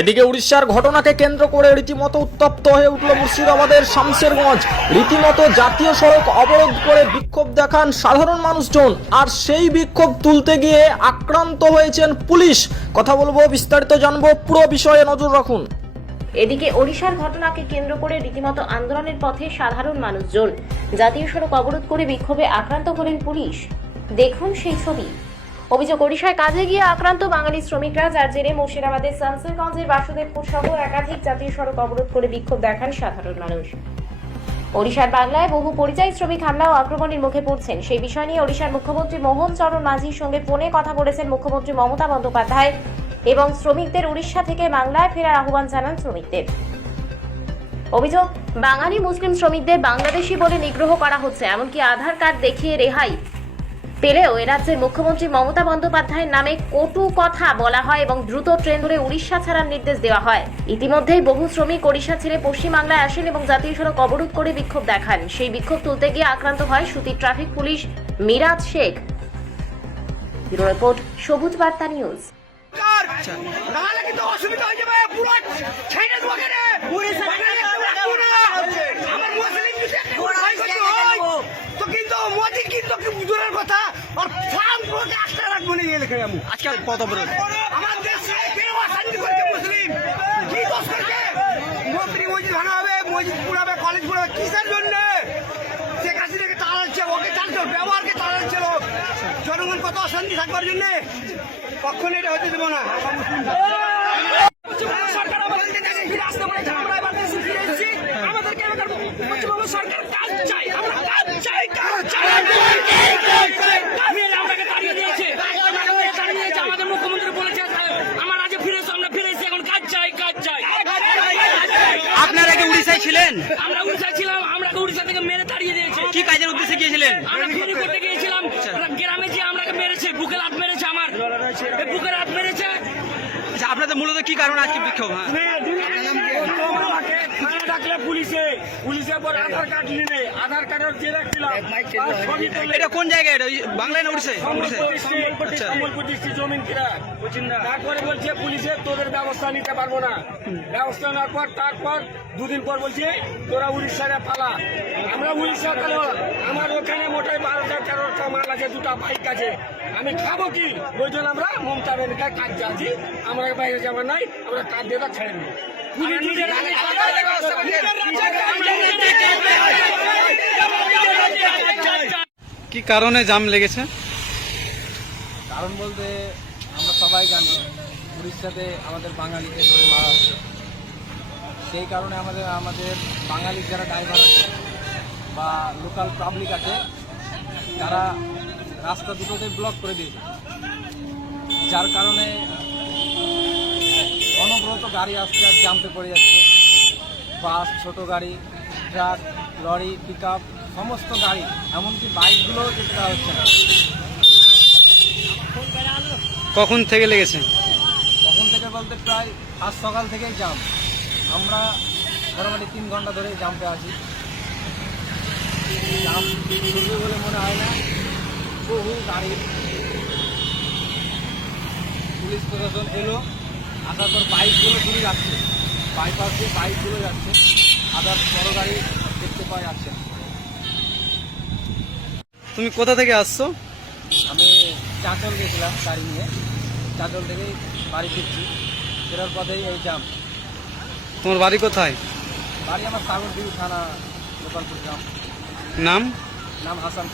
এদিকে উড়িষ্যার ঘটনাকে কেন্দ্র করে রীতিমতো উত্তপ্ত হয়ে উঠল মুর্শিদাবাদের শামশেরগঞ্জ। রীতিমতো জাতীয় সড়ক অবরোধ করে বিক্ষোভ দেখান সাধারণ মানুষজন, আর সেই বিক্ষোভ তুলতে গিয়ে আক্রান্ত হয়েছেন পুলিশ। কথা বলবো, বিস্তারিত জানবো, পুরো বিষয়ে নজর রাখুন। এদিকে ওড়িশার ঘটনাকে কেন্দ্র করে রীতিমতো আন্দোলনের পথে সাধারণ মানুষজন। জাতীয় সড়ক অবরোধ করে বিক্ষোভে আক্রান্ত হলেন পুলিশ। দেখুন সেই ছবি। অভিযোগ, ওড়িশায় কাজে গিয়ে আক্রান্ত বাঙালি শ্রমিকরা, যার জেরে মুর্শিদাবাদের শামশেরগঞ্জের বাসুদেবপুর সহ একাধিক জাতীয় সড়ক অবরোধ করে বিক্ষোভ দেখান সাধারণ মানুষ। ওড়িশার বাংলায় বহু পরিযায়ী শ্রমিক হামলা ও আক্রমণের মুখে পড়ছেন। সেই বিষয় নিয়ে ওড়িশার মুখ্যমন্ত্রী মোহন চরণ মাঝির সঙ্গে ফোনে কথা বলেছেন মুখ্যমন্ত্রী মমতা বন্দ্যোপাধ্যায় এবং শ্রমিকদের উড়িষ্যা থেকে বাংলায় ফেরার আহ্বান জানান শ্রমিকদের। অভিযোগ, বাঙালি মুসলিম শ্রমিকদের বাংলাদেশি বলে নিগ্রহ করা হচ্ছে, এমনকি আধার কার্ড দেখিয়ে রেহাই পেলেও এ রাজ্যের মুখ্যমন্ত্রী মমতা বন্দ্যোপাধ্যায়ের নামে কটু কথা বলা হয় এবং দ্রুত ট্রেন ধরে উড়িষ্যা ছাড়ার নির্দেশ দেওয়া হয়। ইতিমধ্যেই বহু শ্রমিক ওড়িশা ছেড়ে পশ্চিমবাংলায় আসেন এবং জাতীয় সড়ক অবরোধ করে বিক্ষোভ দেখান। সেই বিক্ষোভ তুলতে গিয়ে আক্রান্ত হয় সুতির traffic police Miraj Sheikh. Bureau report, Sabuj Barta news. আজকাল কত বড় আমার দেশে কেউ অশান্তি করছে মুসলিম, কি দোষ করছে? মন্ত্রী মসজিদ ভাঙা হবে, মসজিদ পুরাবে, কলেজ পুরাবে, কিসের জন্য? শেখ হাসিনাকে তাড়াচ্ছে, ওকে তাড়ছে, ব্যবহারকে তাড়াচ্ছিল। জনগণ কত অশান্তি থাকবার জন্য কখনো এটা হতে দেবো না। আপনারা কি উড়িষ্যায় ছিলেন? আমরা উড়িষ্যা ছিলাম, আমরা উড়িষ্যা থেকে মেরে তাড়িয়ে দিয়েছে। কি কাজের উদ্দেশ্যে গিয়েছিলেন? আমরা ফেরি করতে গিয়েছিলাম, গ্রামে যে আমাকে মেরেছে, বুকে লাত মেরেছে, আমার বুকে লাত মেরেছে। আচ্ছা, আপনাদের মূলত কি কারণে আজকে বিক্ষোভ? পুলিশের পর আধার কার্ড নিলে, আধার কার্ডের জেরক্স দিলাম। এটা কোন জায়গায়? বাংলায় না উড়িষ্যায়? সম্বলপুর ডিস্ট্রিক্ট জমিন কিরা। তারপরে বলছে পুলিশে তোদের ব্যবস্থা নিতে পারবো না। ব্যবস্থা নেওয়ার পর তারপর দুদিন পর বলছে তোরা উড়িষ্যারে পালা। আমরা উড়িষ্যা গেল, আমার ওখানে মোটাই 12টা 13টা মাল আছে, 2টা বাইক আছে, আমি খাবো কি? ওই জন্য আমরা মমতা ব্যানার্জির কাজ যাচ্ছি, আমরা বাইরে যাবার নাই, আমরা কাজ দিয়ে ছেড়ে দেবো। কি কারণে জাম লেগেছে? কারণ বলতে আমরা সবাই জানি উড়িষ্যাতে আমাদের বাঙালিকে ধরে মারা হচ্ছে। সেই কারণে আমাদের বাঙালির যারা ড্রাইভার আছে বা লোকাল পাবলিক আছে, তারা রাস্তা দুটোতে ব্লক করে দিয়েছে, যার কারণে অনবরত গাড়ি আসছে আর জাম্পে পড়ে যাচ্ছে। বাস, ছোট গাড়ি, ট্রাক, লরি, পিক আপ, সমস্ত গাড়ি, এমনকি বাইকগুলোও যেতে দেওয়া হচ্ছে না। কখন থেকে লেগেছে? কখন থেকে বলতে প্রায় আজ সকাল থেকেই জাম। আমরা মোটামুটি 3 ঘন্টা ধরে জাম্পে আছি। জাম শুরু বলে মনে হয় না, বহু গাড়ি। পুলিশ প্রশাসন এলো, আসার পর বাইকগুলো শুরু যাচ্ছে, বাইপাস দিয়ে বাইকগুলো যাচ্ছে, আদার বড় গাড়ি দেখতে পাওয়া যাচ্ছে। তুমি কোথা থেকে আসছো? আমি চাঁচল গেছিলাম গাড়ি নিয়ে, চাঁচল থেকেই বাড়ি ফিরছি, ফেরার পথেই এই জাম। তোমার বাড়ি কোথায়? বাড়ি আমার সাগরদিঘি থানা, গোপালপুর গ্রাম। নাম? নাম হাসান।